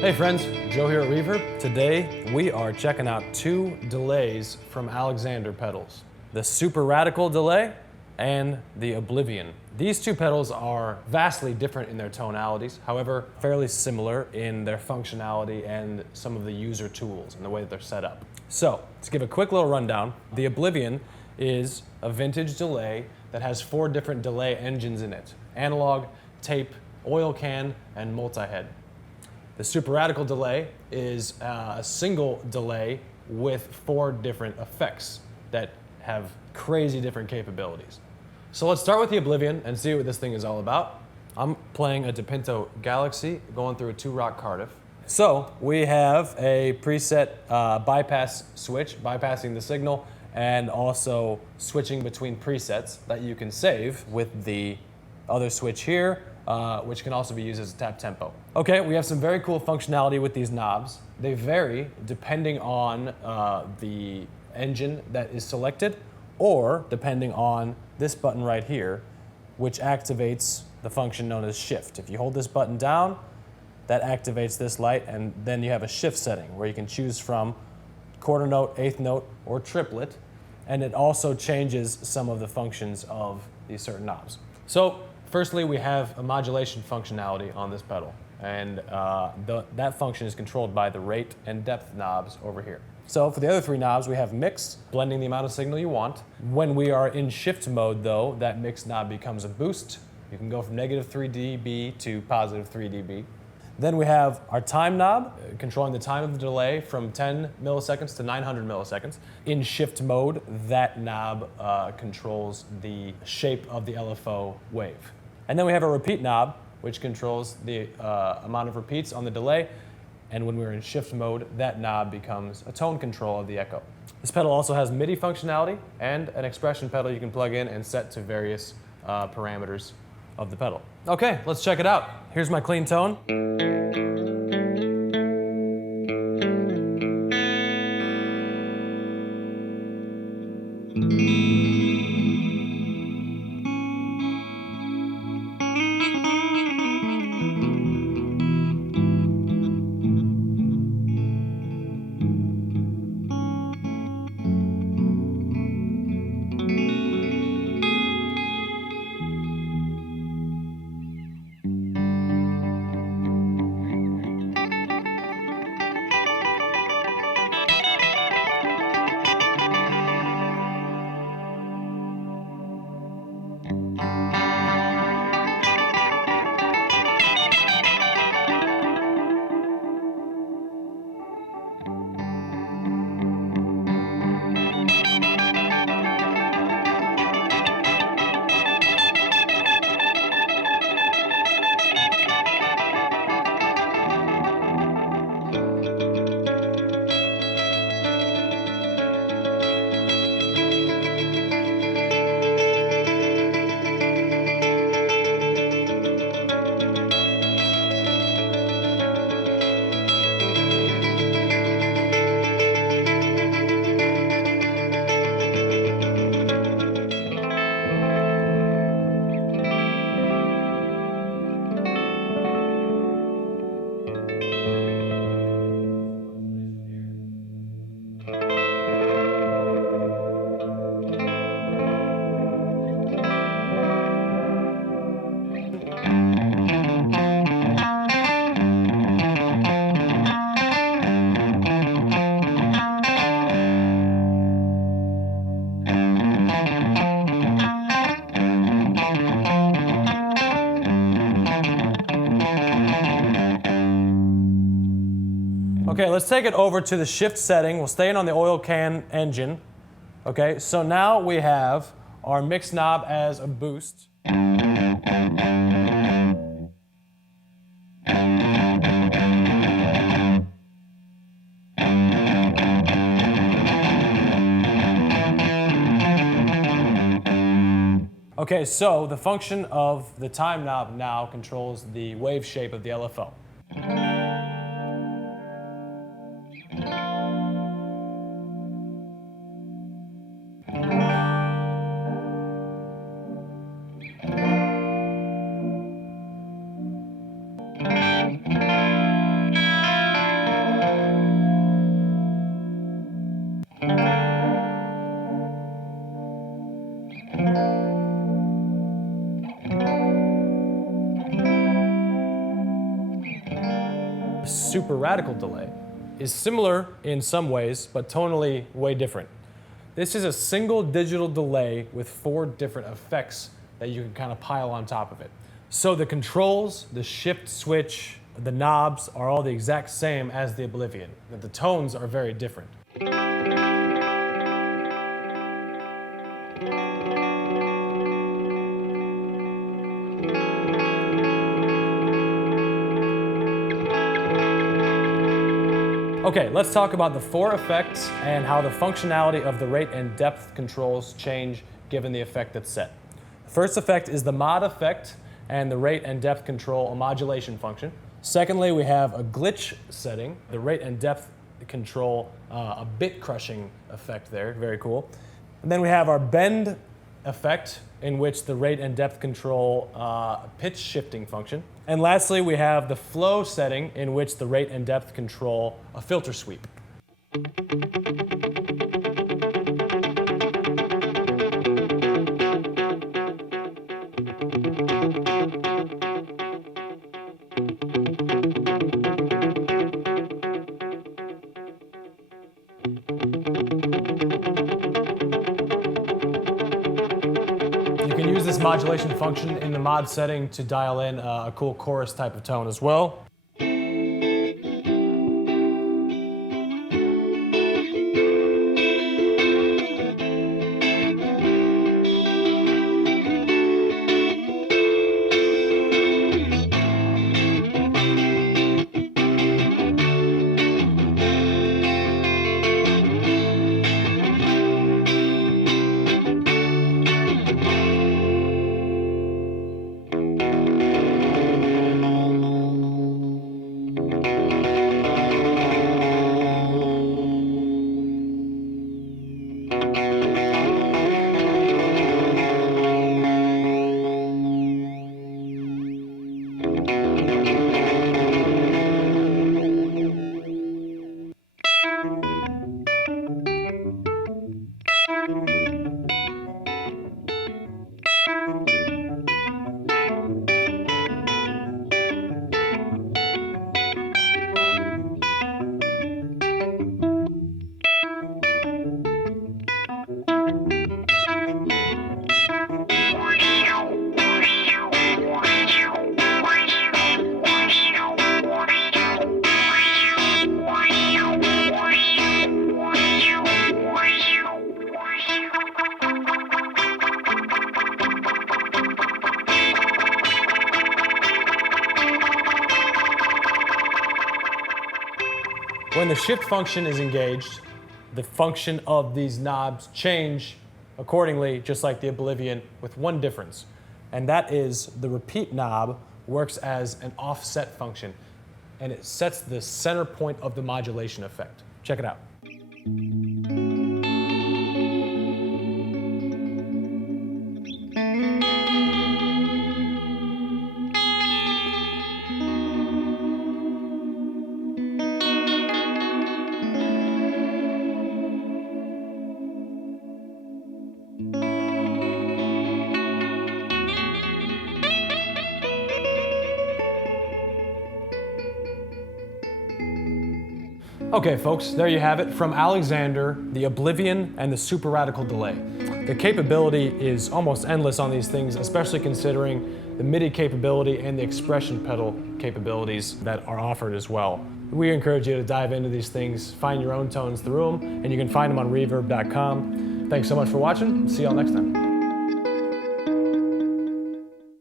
Hey friends, Joe here at Reverb. Today we are checking out two delays from Alexander pedals. The Super Radical delay and the Oblivion. These two pedals are vastly different in their tonalities, however, fairly similar in their functionality and some of the user tools and the way that they're set up. So, to give a quick little rundown, the Oblivion is a vintage delay that has 4 different delay engines in it: analog, tape, oil can, and multi-head. The Super Radical delay is a single delay with 4 different effects that have crazy different capabilities. So let's start with the Oblivion and see what this thing is all about. I'm playing a DePinto Galaxy going through a 2-rock Cardiff. So we have a preset bypass switch, bypassing the signal, and also switching between presets that you can save with the other switch here, which can also be used as a tap tempo. Okay, we have some very cool functionality with these knobs. They vary depending on the engine that is selected, or depending on this button right here, which activates the function known as shift. If you hold this button down, that activates this light, and then you have a shift setting where you can choose from quarter note, eighth note, or triplet, and it also changes some of the functions of these certain knobs. So, firstly, we have a modulation functionality on this pedal, and that function is controlled by the rate and depth knobs over here. So for the other 3 knobs, we have mix, blending the amount of signal you want. When we are in shift mode though, that mix knob becomes a boost. You can go from -3 dB to +3 dB. Then we have our time knob, controlling the time of the delay from 10 milliseconds to 900 milliseconds. In shift mode, that knob controls the shape of the LFO wave. And then we have a repeat knob, which controls the amount of repeats on the delay. And when we're in shift mode, that knob becomes a tone control of the echo. This pedal also has MIDI functionality and an expression pedal you can plug in and set to various parameters of the pedal. Okay, let's check it out. Here's my clean tone. Okay, let's take it over to the shift setting. We'll stay in on the oil can engine. Okay, so now we have our mix knob as a boost. Okay, so the function of the time knob now controls the wave shape of the LFO. super radical delay is similar in some ways, but tonally way different. This is a single digital delay with 4 different effects that you can kind of pile on top of it. So the controls, the shift switch, the knobs are all the exact same as the Oblivion, but the tones are very different. Okay, let's talk about the 4 effects and how the functionality of the rate and depth controls change given the effect that's set. The first effect is the mod effect and the rate and depth control a modulation function. Secondly, we have a glitch setting, the rate and depth control a bit crushing effect there, very cool. And then we have our bend effect, in which the rate and depth control pitch shifting function. And lastly, we have the flow setting, in which the rate and depth control a filter sweep. You can use this modulation function in the mod setting to dial in a cool chorus type of tone as well. When the shift function is engaged, the function of these knobs change accordingly, just like the Oblivion, with one difference. And that is the repeat knob works as an offset function, and it sets the center point of the modulation effect. Check it out. Okay folks, there you have it. From Alexander, the Oblivion and the super radical delay. The capability is almost endless on these things, especially considering the MIDI capability and the expression pedal capabilities that are offered as well. We encourage you to dive into these things, find your own tones through them, and you can find them on reverb.com. Thanks so much for watching. See y'all next time.